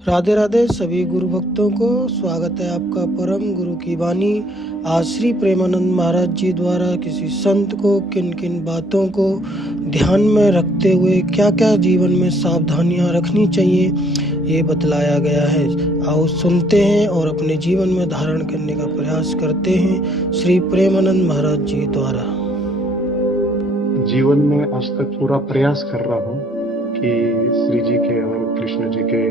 राधे राधे सभी गुरु भक्तों को स्वागत है आपका परम गुरु की वाणी। आज श्री प्रेमानंद महाराज जी द्वारा किसी संत को किन किन बातों को ध्यान में रखते हुए क्या क्या जीवन में सावधानियां रखनी चाहिए ये बतलाया गया है। आओ सुनते हैं और अपने जीवन में धारण करने का प्रयास करते हैं श्री प्रेमानंद महाराज जी द्वारा। जीवन में आज तक पूरा प्रयास कर रहा हूँ कि श्री जी के और कृष्ण जी के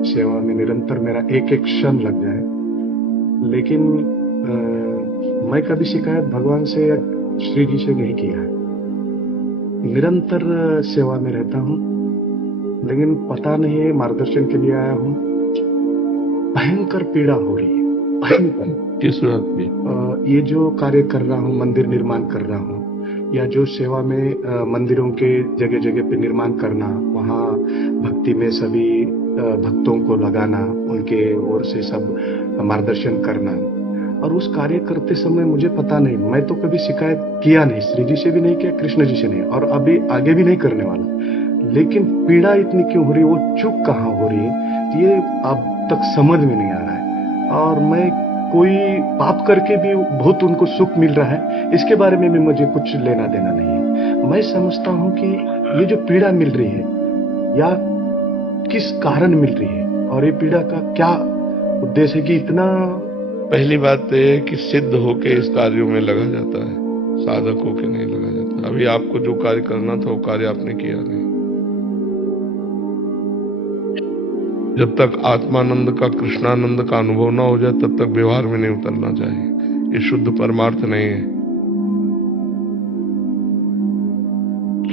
सेवा में निरंतर मेरा एक एक क्षण लग जाए, लेकिन मैं कभी शिकायत भगवान से या श्री जी से नहीं किया है। निरंतर सेवा में रहता हूँ, लेकिन पता नहीं मार्गदर्शन के लिए आया हूँ। भयंकर पीड़ा हो रही है, भयंकर। किस बात की? ये जो कार्य कर रहा हूँ, मंदिर निर्माण कर रहा हूँ, या जो सेवा में मंदिरों के जगह जगह पे निर्माण करना, वहाँ भक्ति में सभी भक्तों को लगाना, उनके ओर से सब मार्गदर्शन करना, और उस कार्य करते समय मुझे पता नहीं, मैं तो कभी शिकायत किया नहीं, श्री जी से भी नहीं किया, कृष्ण जी से नहीं, और अभी आगे भी नहीं करने वाला। लेकिन पीड़ा इतनी क्यों हो रही है, वो चूक कहाँ हो रही है, ये अब तक समझ में नहीं आ रहा है। और मैं कोई पाप करके भी बहुत उनको सुख मिल रहा है, इसके बारे में भी मुझे कुछ लेना देना नहीं है। मैं समझता हूँ कि ये जो पीड़ा मिल रही है या किस कारण मिल रही है, और ये पीड़ा का क्या उद्देश्य है कि इतना। पहली बात तो है कि सिद्ध होके इस कार्यों में लगा जाता है, साधक होके नहीं लगा जाता। अभी आपको जो कार्य करना था वो कार्य आपने किया नहीं। जब तक आत्मानंद का, कृष्णानंद का अनुभव ना हो जाए तब तक व्यवहार में नहीं उतरना चाहिए। ये शुद्ध परमार्थ नहीं है।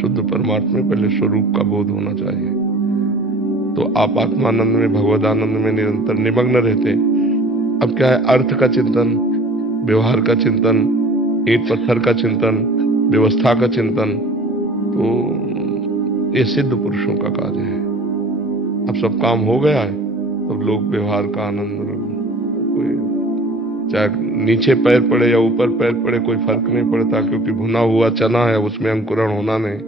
शुद्ध परमार्थ में पहले स्वरूप का बोध होना चाहिए। तो आप आत्मानंद में, भगवदानंद में निरंतर निमग्न रहते। अब क्या है, अर्थ का चिंतन, व्यवहार का चिंतन, ईंट पत्थर का चिंतन, व्यवस्था का चिंतन, तो ये सिद्ध पुरुषों का कार्य है। अब सब काम हो गया है, तो लोग व्यवहार का आनंद, कोई चाहे नीचे पैर पड़े या ऊपर पैर पड़े कोई फर्क नहीं पड़ता, क्योंकि भुना हुआ चना है, उसमें अंकुरण होना नहीं।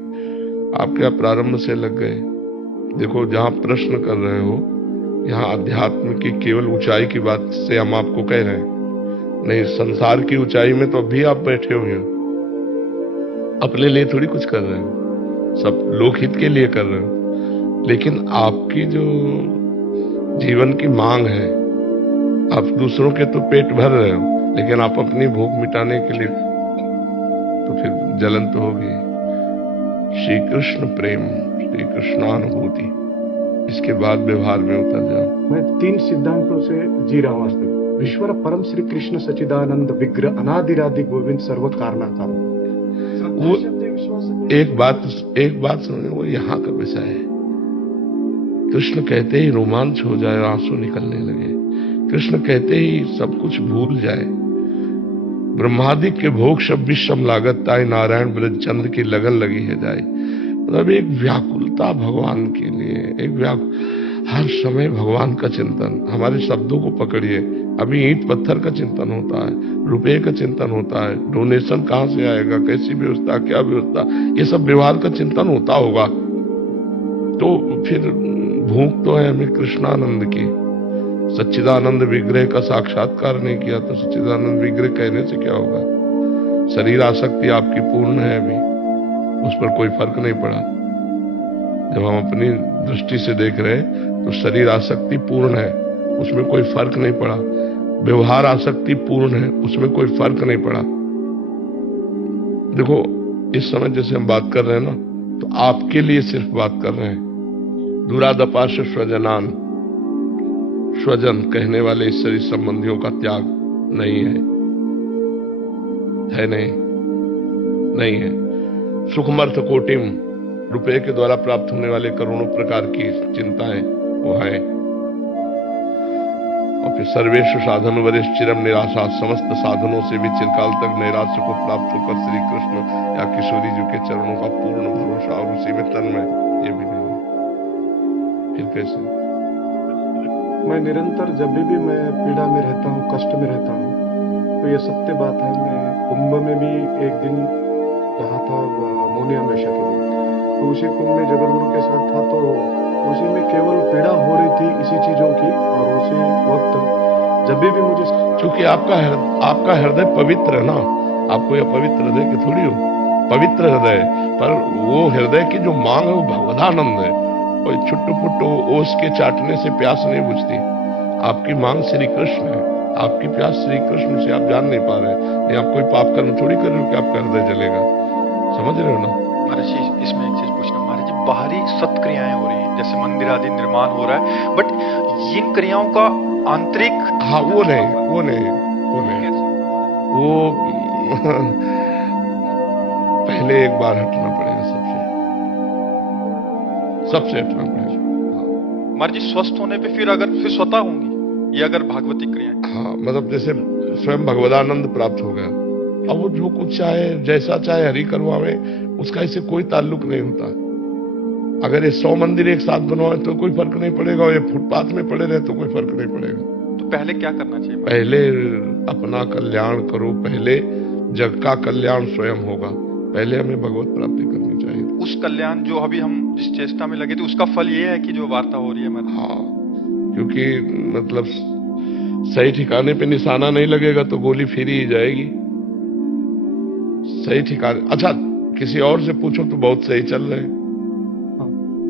आप क्या प्रारंभ से लग गए? देखो, जहां प्रश्न कर रहे हो, यहाँ अध्यात्म की केवल ऊंचाई की बात से हम आपको कह रहे हैं। नहीं, संसार की ऊंचाई में तो अभी आप बैठे हुए हो, अपने लिए थोड़ी कुछ कर रहे हो, सब लोकहित के लिए कर रहे हो। लेकिन आपकी जो जीवन की मांग है, आप दूसरों के तो पेट भर रहे हो, लेकिन आप अपनी भूख मिटाने के लिए, तो फिर जलन तो होगी। श्री कृष्ण प्रेम, श्री कृष्णानुभूति, इसके बाद व्यवहार में उतर जाओ। मैं 3 सिद्धांतों से जी रहा हूं आज तक। ईश्वर परम श्री कृष्ण सच्चिदानंद विग्रह अनादिरादि गोविंद सर्व कारणाकार। वो एक बात समझो, वो यहाँ का विषय है। कृष्ण कहते ही रोमांच हो जाए, आंसू निकलने लगे। कृष्ण कहते ही सब कुछ भूल जाए। ब्रह्मादि के भोग 26 लागत ताई, नारायण ब्रज चंद की लगन लगी है जाए। मतलब एक व्याकुलता भगवान के लिए, हर समय भगवान का चिंतन। हमारे शब्दों को पकड़िए, अभी ईंट पत्थर का चिंतन होता है, रुपए का चिंतन होता है, डोनेशन कहां से आएगा, कैसी व्यवस्था, क्या व्यवस्था, ये सब व्यवहार का चिंतन होता होगा। तो फिर भूख तो है हमें कृष्णानंद की। सच्चिदानंद विग्रह का साक्षात्कार नहीं किया तो सच्चिदानंद विग्रह कहने से क्या होगा? शरीर आसक्ति आपकी पूर्ण है, अभी उस पर कोई फर्क नहीं पड़ा। जब हम अपनी दृष्टि से देख रहे हैं तो शरीर आसक्ति पूर्ण है, उसमें कोई फर्क नहीं पड़ा। व्यवहार आसक्ति पूर्ण है, उसमें कोई फर्क नहीं पड़ा। देखो, इस समय जैसे हम बात कर रहे हैं ना, तो आपके लिए सिर्फ बात कर रहे हैं। दुरादपाश स्वजनान, स्वजन कहने वाले इस शरीर संबंधियों का त्याग नहीं है, नहीं है। सुखमर्थ कोटिम, रुपए के द्वारा प्राप्त होने वाले करोड़ों प्रकार की चिंताएं वो है। और फिर सर्वेषु साधन वरिष्ठ चिरम निराशा, समस्त साधनों से भी चिरकाल तक नैराश्य को प्राप्त होकर श्री कृष्ण या किशोरी जी के चरणों का पूर्ण भरोसा और उसी में तन्मय, ये भी नहीं है। फिर कैसे? मैं निरंतर जब भी मैं पीड़ा में रहता हूँ, कष्ट में रहता हूँ, तो ये सत्य बात है। मैं कुंभ में भी एक दिन रहा था, मोनिया में शकी, तो उसी कुंभ में जगतगुरु के साथ था। तो उसी में केवल पीड़ा हो रही थी इसी चीजों की, और उसी वक्त जब भी मुझे, क्योंकि आपका हृदय पवित्र है ना, आपको यह पवित्र हृदय की थोड़ी हो, पवित्र हृदय, पर वो हृदय की जो मांग है वो भगवदानंद है। कोई छुट्टू पुट्टू ओस के चाटने से प्यास नहीं बुझती। आपकी मांग श्री कृष्ण है, आपकी प्यास श्री कृष्ण से आप जान नहीं पा रहे। नहीं, आप कोई पाप कर्म थोड़ी कर रहे हो कि आपका हृदय जलेगा, समझ रहे हो ना। महाराज जी, इसमें एक चीज पूछना, महाराज जी बाहरी सत्क्रियाएं हो रही हैं, जैसे मंदिर आदि निर्माण हो रहा है, बट इन क्रियाओं का आंतरिक, हाँ वो नहीं, वो पहले एक बार हटना पड़ेगा, सबसे हटना पड़ेगा। महाराज जी स्वस्थ होने पे फिर स्वतः होंगी ये अगर भागवती क्रियाएं। हाँ, मतलब जैसे स्वयं भगवदानंद प्राप्त हो गया, अब वो जो कुछ चाहे जैसा चाहे हरि करवावे, उसका इससे कोई ताल्लुक नहीं होता। अगर ये 100 मंदिर एक साथ बनवाए तो कोई फर्क नहीं पड़ेगा, और ये फुटपाथ में पड़े रहे तो कोई फर्क नहीं पड़ेगा। तो पहले क्या करना चाहिए? पहले अपना कल्याण करो, पहले जग का कल्याण स्वयं होगा, पहले हमें भगवत प्राप्ति करनी चाहिए। उस कल्याण जो अभी हम जिस चेष्टा में लगे थे, उसका फल ये है कि जो वार्ता हो रही है हमारी। हाँ, क्योंकि मतलब सही ठिकाने पे निशाना नहीं लगेगा तो गोली फिर ही जाएगी। सही ठिकाने, अच्छा किसी और से पूछो तो बहुत सही चल रहे हैं।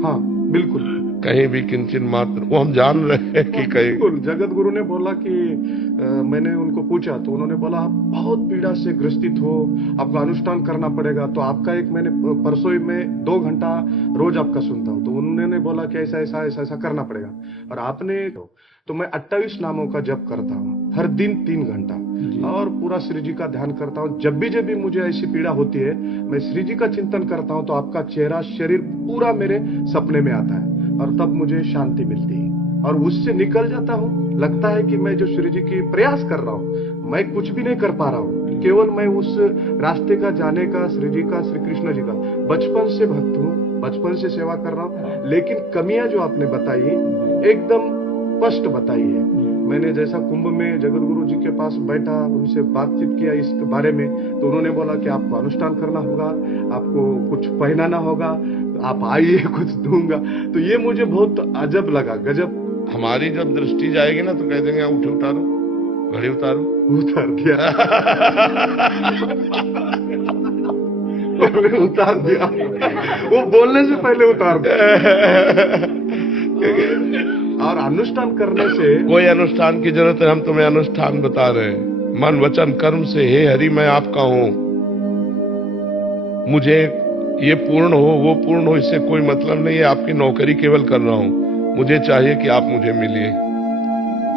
हाँ बिल्कुल, कहीं भी किंचन मात्र, वो हम जान रहे हैं कि कहीं। बिल्कुल, जगत गुरु ने बोला कि मैंने उनको पूछा तो उन्होंने बोला आप बहुत पीड़ा से ग्रसित हो, आपका अनुष्ठान करना पड़ेगा। तो आपका एक मैंने परसों ही में 2 घंटा रोज आपका सुनता हूँ, तो उन्होंने बोला कि ऐसा ऐसा ऐसा ऐसा करना पड़ेगा। और आपने तो मैं 28 नामों का जप करता हूँ हर दिन 3 घंटा, और पूरा श्री जी का ध्यान करता हूँ। जब भी मुझे ऐसी पीड़ा होती है, मैं श्री जी का चिंतन करता हूँ, तो आपका चेहरा शरीर पूरा मेरे सपने में आता है, और तब मुझे शांति मिलती है, और उससे निकल जाता हूँ। लगता है कि मैं जो श्री जी की प्रयास कर रहा हूँ, मैं कुछ भी नहीं कर पा रहा हूँ, केवल मैं उस रास्ते का जाने का, श्री जी का, श्री कृष्ण जी का बचपन से भक्त हूँ, बचपन से सेवा कर रहा हूँ। लेकिन कमियां जो आपने बताई एकदम स्पष्ट बताई है। मैंने जैसा कुंभ में जगत गुरु जी के पास बैठा, उनसे बातचीत किया इस बारे में, तो उन्होंने बोला कि आपको अनुष्ठान करना होगा, आपको कुछ पहनाना होगा, आप आइए कुछ दूंगा। तो ये मुझे बहुत अजब लगा, गजब। हमारी जब दृष्टि जाएगी ना तो कह देंगे उठे उतारो, घड़ी उतारो, उतार दिया उतार दिया, वो बोलने से पहले उतार दिया। और अनुष्ठान करने से, कोई अनुष्ठान की जरूरत है, हम तुम्हें अनुष्ठान बता रहे हैं। मन वचन कर्म से हे हरि मैं आपका हूं, मुझे ये पूर्ण हो वो पूर्ण हो इससे कोई मतलब नहीं है, आपकी नौकरी केवल कर रहा हूं, मुझे चाहिए कि आप मुझे मिलिए।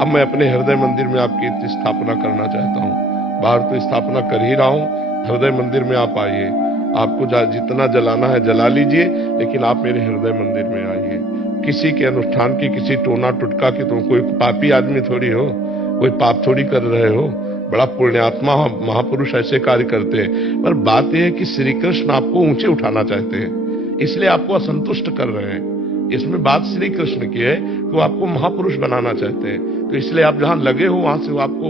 अब मैं अपने हृदय मंदिर में आपकी स्थापना करना चाहता हूं, बाहर तो स्थापना कर ही रहा हूं, हृदय मंदिर में आप आइए, आपको जितना जलाना है जला लीजिए, लेकिन आप मेरे हृदय मंदिर में आइए। किसी के अनुष्ठान की, किसी टोना टुटका की, तुम कोई पापी आदमी थोड़ी हो, कोई पाप थोड़ी कर रहे हो, बड़ा पुण्यात्मा महापुरुष ऐसे कार्य करते हैं। पर बात यह है कि श्री कृष्ण आपको ऊंचे उठाना चाहते हैं, इसलिए आपको असंतुष्ट कर रहे हैं। इसमें बात श्री कृष्ण की है कि वो आपको महापुरुष बनाना चाहते हैं, तो इसलिए आप जहां लगे हो वहां से वो आपको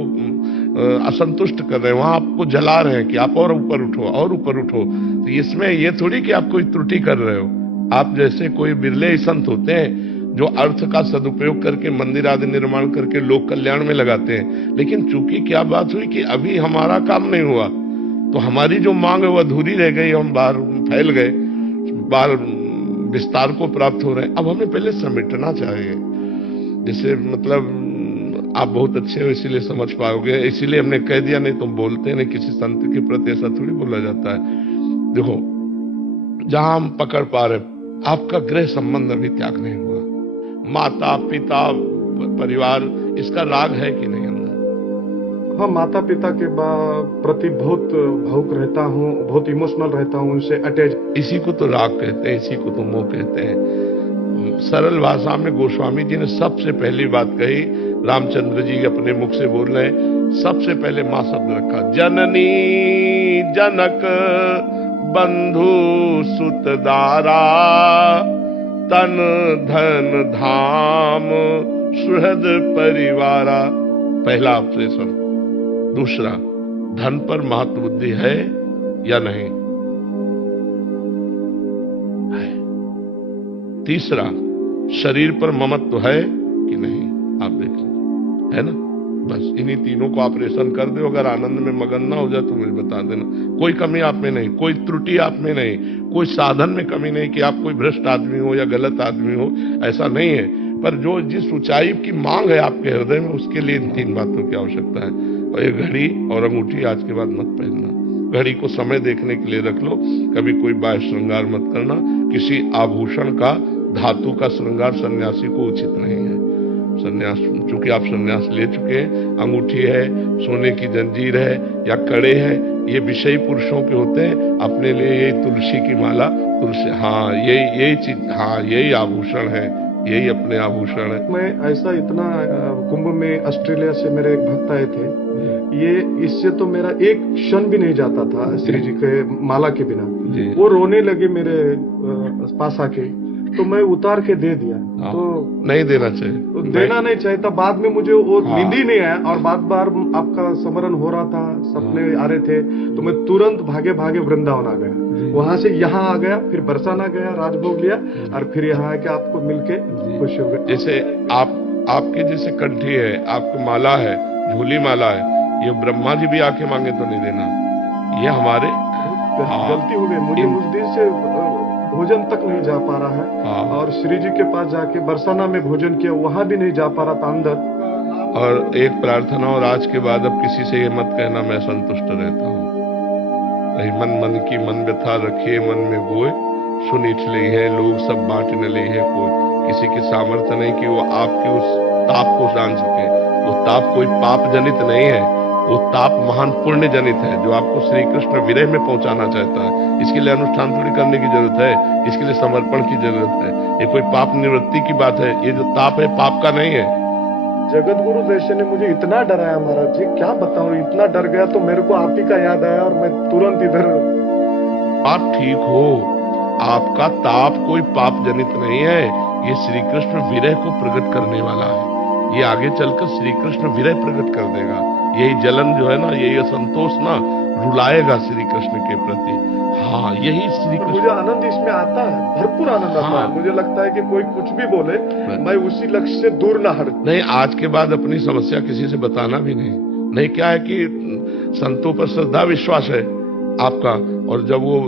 असंतुष्ट कर रहे हैं, वहां आपको जला रहे हैं कि आप और ऊपर उठो और ऊपर उठो। तो इसमें ये थोड़ी कि आप कोई त्रुटि कर रहे हो। आप जैसे कोई बिरले संत होते हैं जो अर्थ का सदुपयोग करके मंदिर आदि निर्माण करके लोक कल्याण में लगाते हैं, लेकिन चूंकि क्या बात हुई कि अभी हमारा काम नहीं हुआ, तो हमारी जो मांग है वो अधूरी रह गई, हम बाहर फैल गए, बाहर विस्तार को प्राप्त हो रहे हैं। अब हमें पहले समेटना चाहिए। जैसे मतलब आप बहुत अच्छे हो इसीलिए समझ पाओगे, इसीलिए हमने कह दिया, नहीं तुम बोलते नहीं, किसी संत के प्रति ऐसा थोड़ी बोला जाता है। देखो जहां हम पकड़ पा रहे, आपका गृह संबंध अभी त्याग नहीं हुआ, माता पिता परिवार इसका राग है कि नहीं अंदर? हाँ, माता पिता के प्रति बहुत भावुक रहता हूँ, बहुत इमोशनल रहता हूँ, उनसे अटैच। इसी को तो राग कहते हैं, इसी को तो मोह कहते हैं। सरल भाषा में गोस्वामी जी ने सबसे पहली बात कही, रामचंद्र जी अपने मुख से बोल रहे हैं, सबसे पहले मां शब्द रखा, जननी जनक बंधु सुतदारा तन धन धाम सुहृद परिवारा। पहला ऑब्जेक्शन। दूसरा, धन पर महत्व बुद्धि है या नहीं है। तीसरा, शरीर पर ममत्व है कि नहीं, आप देख लीजिए, है ना। बस इन्हीं तीनों को ऑपरेशन कर दो, अगर आनंद में मगन ना हो जाए तो मुझे बता देना। कोई कमी आप में नहीं, कोई त्रुटि आप में नहीं, कोई साधन में कमी नहीं कि आप कोई भ्रष्ट आदमी हो या गलत आदमी हो, ऐसा नहीं है। पर जो जिस ऊंचाई की मांग है आपके हृदय में, उसके लिए इन 3 बातों की आवश्यकता है। और ये घड़ी और अंगूठी आज के बाद मत पहनना। घड़ी को समय देखने के लिए रख लो, कभी कोई बाह्य श्रृंगार मत करना। किसी आभूषण का, धातु का श्रृंगार सन्यासी को उचित नहीं है। सन्यास, चूंकि आप सन्यास ले चुके हैं, अंगूठी है, सोने की जंजीर है या कड़े हैं, ये विषयी पुरुषों के होते हैं। अपने लिए यही तुलसी की माला, तुलसी, हाँ यही चीज, हाँ यही आभूषण है, यही अपने आभूषण है। मैं ऐसा इतना कुंभ में ऑस्ट्रेलिया से मेरे एक भक्त आए थे, ये इससे तो मेरा एक क्षण भी नहीं जाता था श्री जी के माला के बिना। वो रोने लगे मेरे पास आके, तो मैं उतार के दे दिया। तो नहीं देना चाहिए, तो देना नहीं चाहिए था। बाद में मुझे वो नींद ही नहीं आया और बार आपका स्मरण हो रहा था, सपने आ रहे थे, तो मैं तुरंत भागे भागे वृंदावन आ गया। वहां से यहाँ आ गया, फिर बरसाना गया, राजभोग लिया और फिर यहाँ आके आपको मिलके खुश हो गए। जैसे आपके जैसे कंठी है, आपकी माला है, झूली माला है, ये ब्रह्मा जी भी आके मांगे तो नहीं देना। ये हमारे गलती हो गई मुझे, उस दिन से भोजन तक नहीं जा पा रहा है। और श्री जी के पास जाके बरसाना में भोजन किया, वहां भी नहीं जा पा रहा था अंदर। और एक प्रार्थना, और आज के बाद अब किसी से ये मत कहना मैं संतुष्ट रहता हूँ। मन की मन व्यथा रखिए मन में गोय, सुनिठ ले है लोग सब बांट न ले है कोई। किसी की सामर्थ्य नहीं कि वो आपके उस ताप को जान सके। वो ताप कोई पाप जनित नहीं है, वो ताप महान पुण्य जनित है, जो आपको श्री कृष्ण विरह में पहुंचाना चाहता है। इसके लिए अनुष्ठान थोड़ी करने की जरूरत है, इसके लिए समर्पण की जरूरत है। ये कोई पाप निवृत्ति की बात है, ये जो ताप है पाप का नहीं है। जगत गुरु वैश्य ने मुझे इतना डराया महाराज जी, क्या बताऊं, इतना डर गया तो मेरे को आप ही का याद आया और मैं तुरंत इधर। आप ठीक हो, आपका ताप कोई पाप जनित नहीं है, ये श्री कृष्ण विरह को प्रकट करने वाला है। ये आगे चलकर श्री कृष्ण विरह प्रकट कर देगा। यही जलन जो है ना, यही असंतोष ना रुलाएगा श्री कृष्ण के प्रति। हाँ, यही श्री कृष्ण। मुझे आनंद इसमें आता है, भरपूर आनंद आता है। मुझे लगता है कि कोई कुछ भी बोले, मैं उसी लक्ष्य से दूर ना हट। नहीं, आज के बाद अपनी समस्या किसी से बताना भी नहीं। क्या है कि संतों पर श्रद्धा विश्वास है आपका, और जब वो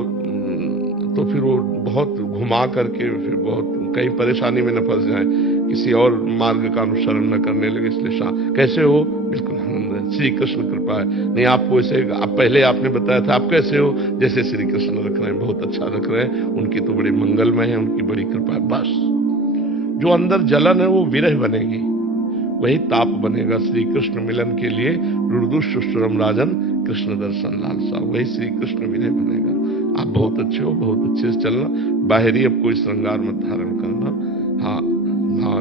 तो फिर वो बहुत घुमा करके फिर बहुत कहीं परेशानी में न फंस जाए, किसी और मार्ग का अनुसरण न करने लगे। इसलिए कैसे हो, बिल्कुल आनंद है, श्री कृष्ण कृपा है। नहीं आपको ऐसे, पहले आपने बताया था आप कैसे हो, जैसे श्री कृष्ण रख रहे हैं, बहुत अच्छा रख रहे हैं, उनकी तो बड़ी मंगलमय है, उनकी बड़ी कृपा है। बस जो अंदर जलन है वो विरह बनेगी, वही ताप बनेगा। श्री कृष्ण मिलन के लिए रुदुष सुरम राजन कृष्ण दर्शन लालसा, वही श्री कृष्ण विरह बनेगा। आप बहुत अच्छे हो, बहुत अच्छे से चलना। बाहरी अब कोई श्रृंगार मत धारण करना। हाँ,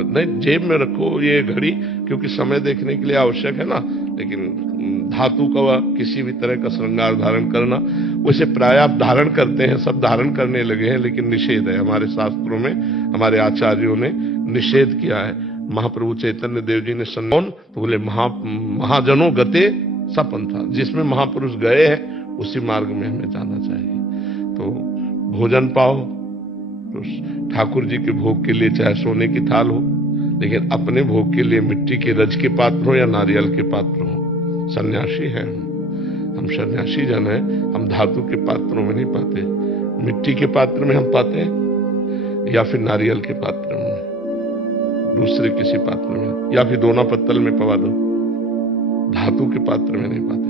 नहीं जेब में रखो ये घड़ी, क्योंकि समय देखने के लिए आवश्यक है ना, लेकिन धातु का किसी भी तरह का श्रृंगार धारण करना, वैसे प्राय आप धारण करते हैं, सब धारण करने लगे हैं, लेकिन निषेध है हमारे शास्त्रों में, हमारे आचार्यों ने निषेध किया है। महाप्रभु चैतन्य देव जी ने संबोधन तो बोले महाजनों गते सपंथा, जिसमें महापुरुष गए हैं उसी मार्ग में हमें जाना चाहिए। तो भोजन पाओ तो ठाकुर जी के भोग के लिए चाहे सोने की थाल हो, लेकिन अपने भोग के लिए मिट्टी के रज के पात्र हो या नारियल के पात्र हो। सन्यासी है हम सन्यासी जन है, हम धातु के पात्रों में नहीं पाते, मिट्टी के पात्र में हम पाते हैं, या फिर नारियल के पात्र में, दूसरे किसी पात्र में, या फिर दोना पत्तल में पवा दो, धातु के पात्र में नहीं पाते।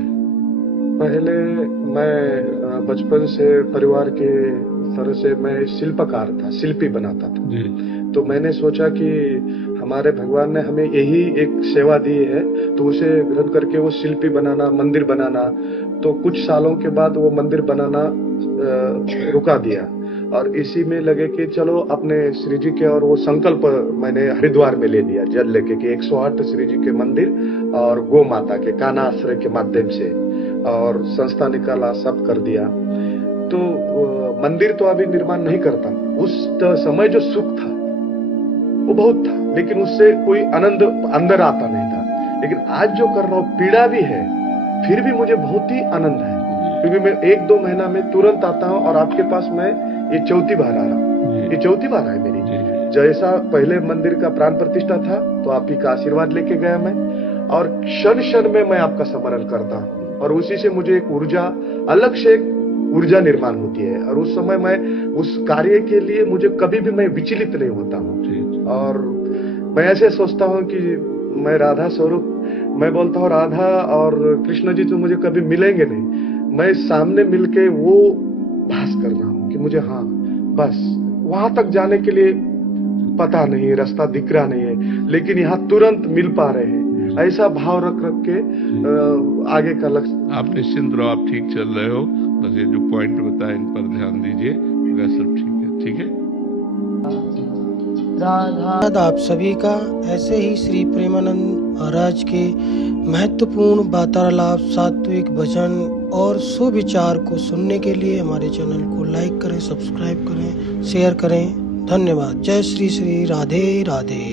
पहले मैं बचपन से परिवार के तरह से मैं शिल्पकार था, शिल्पी बनाता था जी। तो मैंने सोचा कि हमारे भगवान ने हमें यही एक सेवा दी है, तो उसे ग्रहण करके वो शिल्पी बनाना, मंदिर बनाना। तो कुछ सालों के बाद वो मंदिर बनाना रुका दिया और इसी में लगे कि चलो अपने श्री जी के, और वो संकल्प मैंने हरिद्वार में ले लिया जल लेके कि 108 श्री जी के मंदिर और गौ माता के काना आश्रय के माध्यम से, और संस्था निकाला, सब कर दिया। तो मंदिर तो अभी निर्माण नहीं करता, उस समय जो सुख था वो बहुत था, लेकिन उससे कोई आनंद अंदर आता नहीं था। लेकिन आज जो कर रहा हूँ, पीड़ा भी है, फिर भी मुझे बहुत ही आनंद है, क्योंकि मैं 1-2 महीना में तुरंत आता हूँ और आपके पास मैं ये चौथी बार आ रहा हूँ, ये चौथी बार है मेरी। जैसा पहले मंदिर का प्राण प्रतिष्ठा था तो आप ही का आशीर्वाद लेके गया मैं, और क्षण क्षण में मैं आपका स्मरण करता हूँ, और उसी से मुझे एक ऊर्जा, अलग से एक ऊर्जा निर्माण होती है, और उस समय मैं उस कार्य के लिए मुझे कभी भी मैं विचलित नहीं होता हूँ। और मैं ऐसे सोचता हूँ कि मैं राधा स्वरूप, मैं बोलता हूँ राधा और कृष्ण जी तो मुझे कभी मिलेंगे नहीं, मैं सामने मिलके वो भास कर रहा हूँ कि मुझे हाँ बस वहां तक जाने के लिए पता नहीं, रास्ता दिख रहा नहीं है, लेकिन यहाँ तुरंत मिल पा रहे हैं। ऐसा भाव रख के आगे का लक्ष्य। आप निश्चिंत रहो, आप ठीक चल रहे हो, बस ये जो पॉइंट बताए इन पर ध्यान दीजिए, सब ठीक है। ठीक है, धन्यवाद आप सभी का। ऐसे ही श्री प्रेमानंद महाराज के महत्वपूर्ण वार्तालाप, सात्विक भजन और सुविचार को सुनने के लिए हमारे चैनल को लाइक करें, सब्सक्राइब करें, शेयर करें। धन्यवाद। जय श्री श्री राधे राधे।